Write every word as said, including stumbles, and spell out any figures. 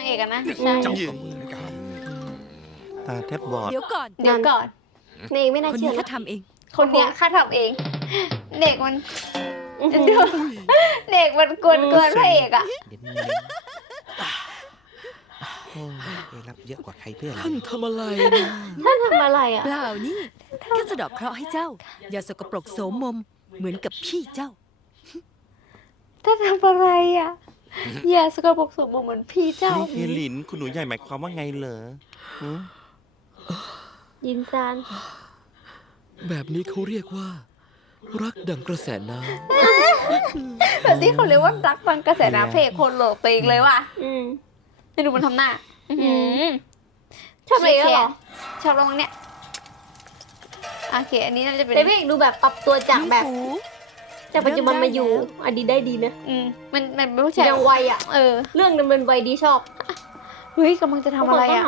เอกอะนะใช่เจ้าก็เหมือนกันตาแทบบอดเดี๋ยวก่อนเดี๋ยวก่อนนายเองไม่น่าคนเชื่นี้อข้านะทำเองคนเนี้ยข้าทำเอง เด็กมันอื้อหือดูเด็กมันกวนเกินพระเอกอะเน้นๆโอ้ยรับเยอะกว่าใครเพื่อนท่านทำอะไรนะท่านทำอะไรอ่ะเปล่านี่แค่สะเดอกเคราะห์ให้เจ้า อย่าสกปรกโสมมเหมือนกับพี่เจ้าถ้าทำอะไรอะอย่าสกปรกสมบูรณ์เหมือนพี่เจ้านี่เฮลิน คุณหนูใหญ่หมายความว่าไงเหรอหือยินซานแบบนี้เขาเรียกว่า รักดังกระแสน้แบบที่เขาเรียกว่ารักฟังกระแสน้ำเพลงคนโหลกตัวเองเลยว่ะอืมให้ดูมันทำหน้าอืมอื้อหือชอบอะไรก็เหรอชอบระวังเนี่ยโอเค อันนี้น่าจะเป็นแต่พี่เอกดูแบบปรับตัวจากแบบน้องหูจากปัจจุบันมาอยู่อดีตได้ดีนะอืมมันมันเป็นผู้ชายยังวัยอ่ะเออเรื่องนั้นเป็นวัยดีชอบเฮ้ยกำลังจะทำอะไรอ่ะ